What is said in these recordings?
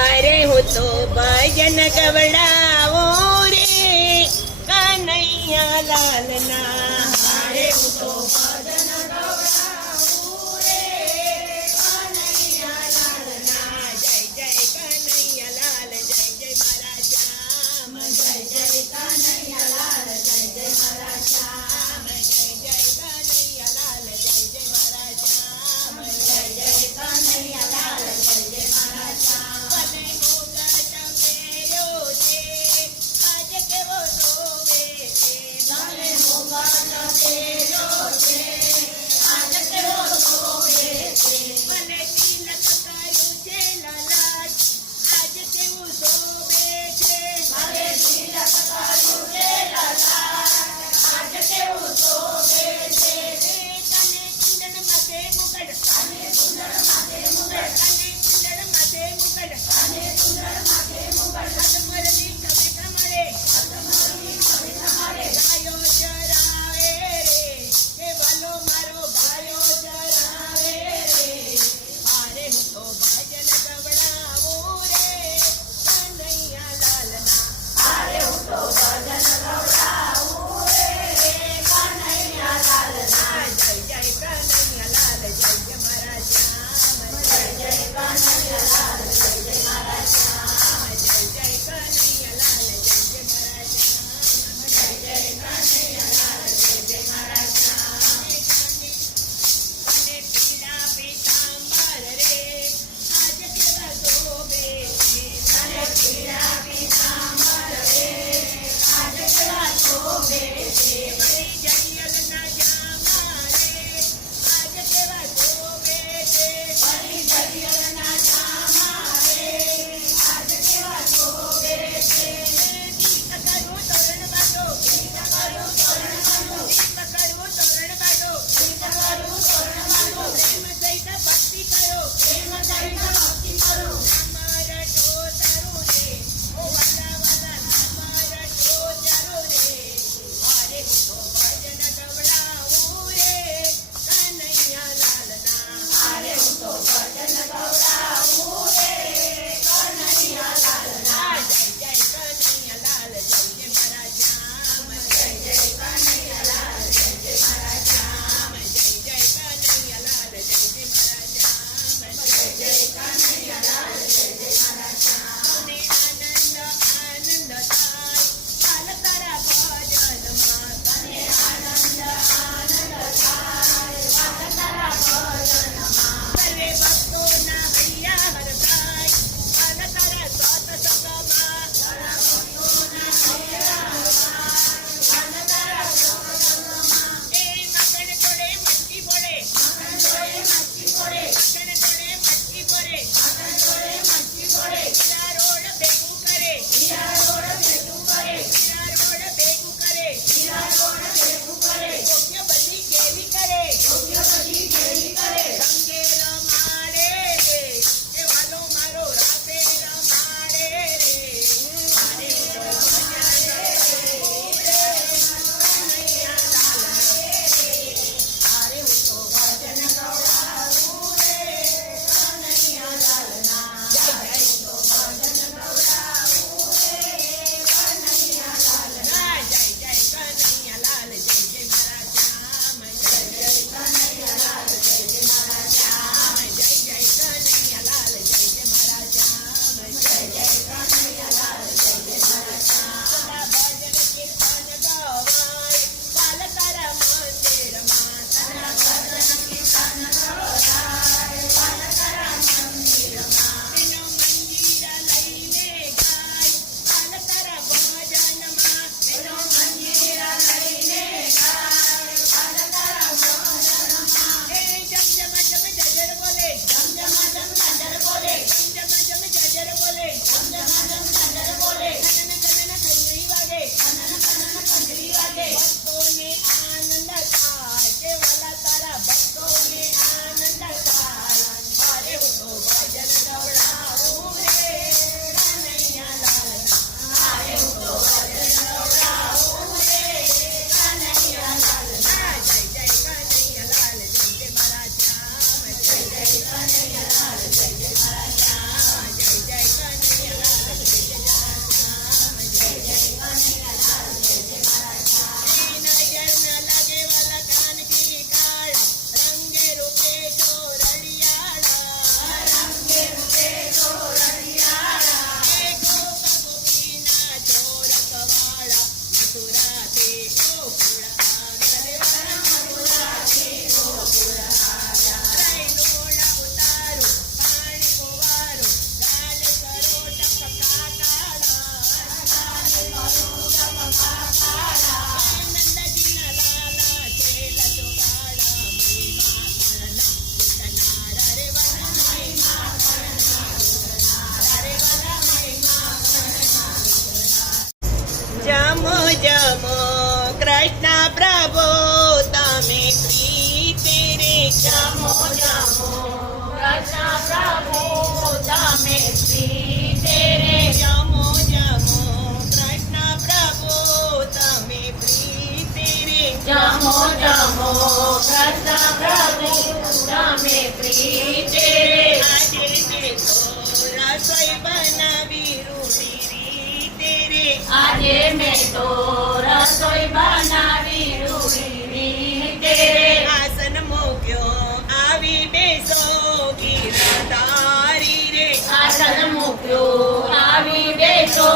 अरे हो तो भजन गवड़ाओ रे कन्हैया लाल ना। अरे हो तो भजन गवड़ाओ रे कन्हैया लाल ना। जय जय कन्हैया लाल जय जय मारा श्याम। जय जय कन्हैया लाल जय जय मारा श्याम। जय जय कन्हैया लाल जय जय मारा श्याम। जय जय कन्हैया लाल जय जय मारा श्याम। જમો કૃષ્ણ પ્રભુ તમે પ્રીતે રે જમો જમો કૃષ્ણ પ્રભુ તમે પ્રીતે રે જમો જમો કૃષ્ણ પ્રભુ તમે પ્રીતે રે આજે મેં તો રસોઈ બનાવી રૂડી રીતે રે આજે મેં તો રસોઈ બનાવી રૂડી રીતે રે આસન મૂક્યો આવી બેસો ગીરધારી રે આસન મૂક્યો આવી બેસો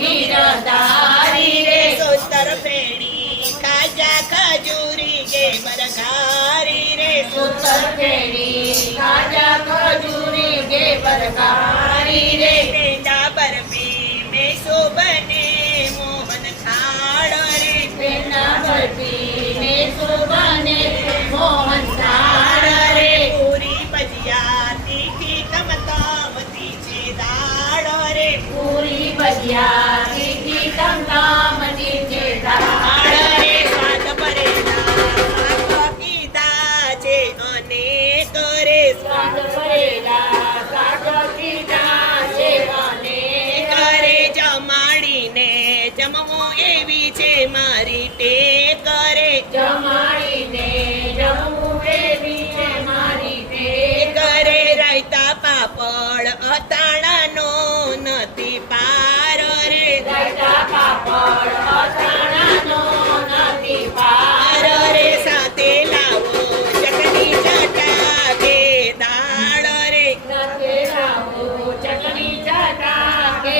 ગીરધારી રે સોતર ફેણી ખાજા ખજૂરી કે બરઘારી રે સોતર ફેણી ખાજા ખજૂરી કે બરઘારી રે પેંડા બરફી મેસો બને મોહન થાળ રે પેંડા બરફી મેસો બને મોહન થાળ રે પૂરી ભજીયા તીખી તમતામતી છે દાળ રે પૂરી ભજીયા તીખી તમતામતી છે દાળ રે સ્વાદ ભરેલા શાક કીધા છે અનેક રે સ્વાદ ભરેલા શાક કીધા છે અનેક રે જમાડીને જમવું એવી છે મારી ટેક રે જમાડીને જમવું એવી છે મારી ટેક રે રાયતા પાપડ અથાણાનો નથી પાર રે રાયતા પાપડ અથાણાનો નથી પાર રે સાથે લાવો ચટણી ચટા કે દાળ રે સાથે લાવો ચટણી ચટા કે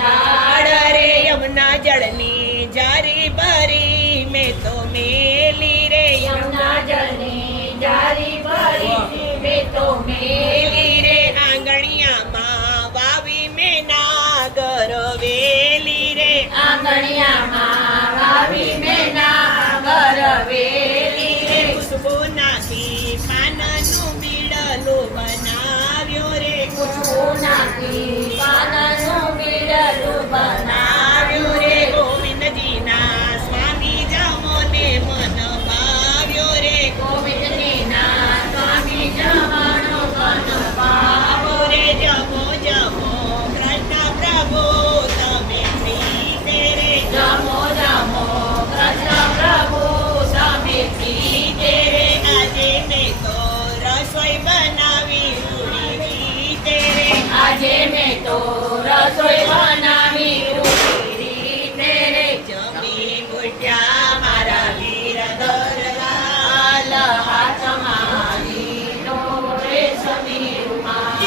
દાળ રે યમુના જળની જારી ભરી મેં તો મેલી રે યમુના જળની જારી ભરી મેં તો મેલી રે આંગણિયામાં વાવી મેં નાગર વેલી રે આંગણિયામાં વાવી મેં નાગર વેલી રે ખુશ્બુ નાખી પાનનું બીડલું બનાવ્યો રે ખુશ્બુ નાખી પાનનું બીડલું બનાવ્યો રે ગોવિંદજીના સ્વામી જમો ને મન ભાવ્યો રે ગોવિંદજીના સ્વામી જમણો મન ભાવ્યો રે જમો જમો કૃષ્ણ પ્રભુ તમે પ્રીતે રે જમો જમો કૃષ્ણ પ્રભુ તમે પ્રીતે રે આજે મેં તો રસોઈ બનાવી રૂડી રીતે રે આજે મેં તો રસોઈ બનાવી રૂડી રીતે રે જમી ઉઠ્યા મારા વીર દરલાલ હાથમાં લીધો રેશમી રૂમાલ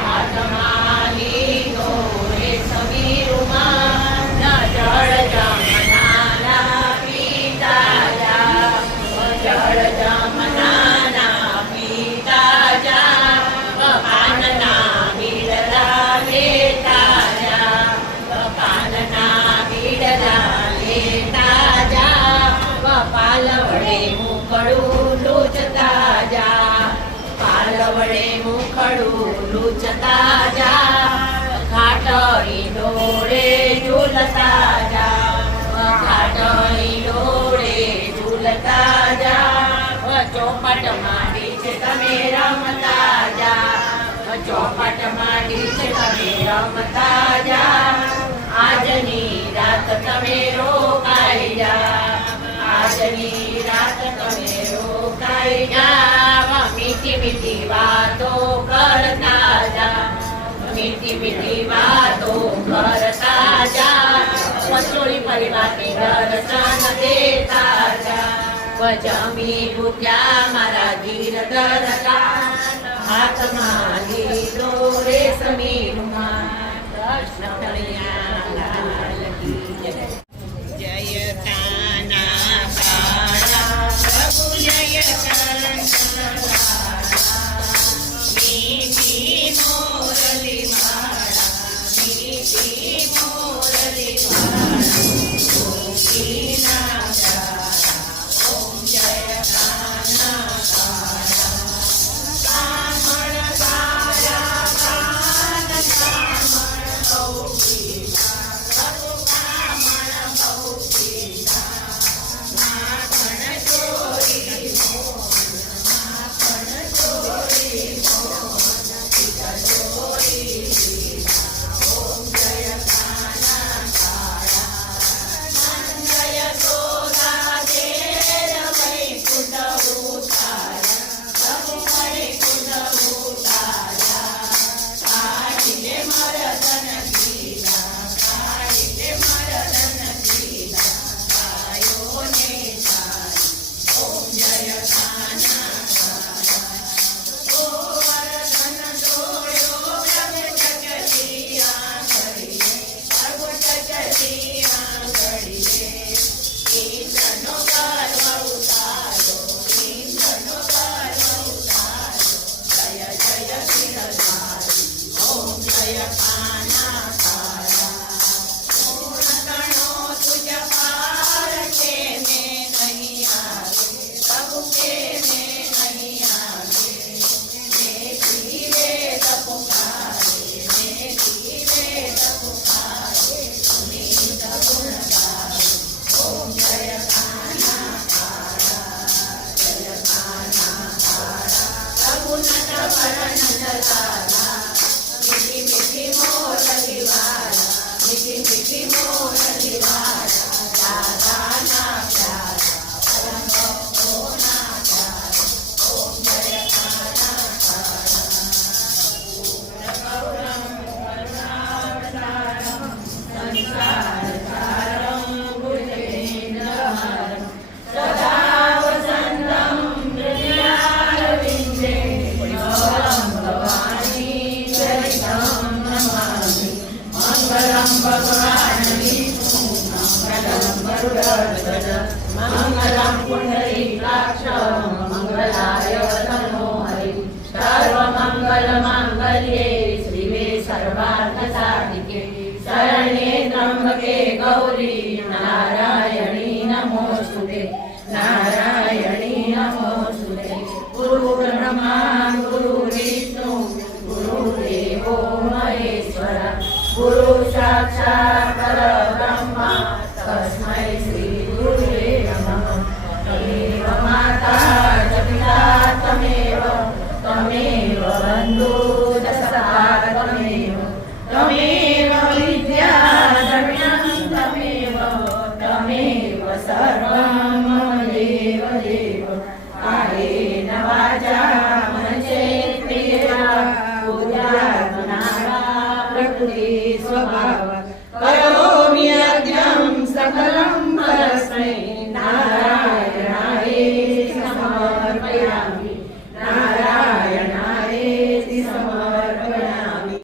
હાથમાં લીધો રેશમી રૂમાલ જળ જમનાના પિતા જા જળ જમનાના પિતા જા પાનના બીડલા લેતા જા પાનના બીડલા લેતા જા પાલ વડે મુખડું લૂછતા જા પાલ વડે મુખડું લૂછતા જા ઘાટડી ડોળે ઝૂલતા જા ઘાટડી ડોળે ઝૂલતા જા ચોપટ માંડી છે તમે રમતા જા ચોપટ માંડી છે તમે રમતા જા આજની રાત તમે રોકાઈ જા આજની રાત તમે રોકાઈ જા મીઠી મીઠી વાતો કરતા જા મીઠી મીઠી વાતો કરતા જા પચોળી પરિવારની દર્શન દેતા જા જમી ભૂખ્યા મારા ધીર દરકા હાથમાં લીધો રેશમી રૂમાલ કૃષ્ણ કનૈયા લાલ કી જય જય કાના કાળા પ્રભુ જય કાના મીઠી મોરલી વાળા મીઠી મોરલી વાળા ગોપીના Oh, मंगलम पुंडरीकाक्ष मंगलाय वदनो हरि सर्वमंगल मांगल्ये शिवे सर्वार्थ साधिके शरण्ये त्र्यंबके गौरी नारायणी नमोस्तुते नारायणी नमोस्तुते गुरुर्ब्रह्मा गुरुर्विष्णु गुरुर्देवो महेश्वर गुरु साक्षात् परब्रह्म तस्मै श्री गुरुवे नमः तमेव माता च पिता तमेव बन्धु च सखा तमेव विद्या द्रव्यं तमेव सर्वं मम देव देव कायेन वाचा मनसेन्द्रियेण बुद्ध्यात्मना प्रकृति स्वभावात्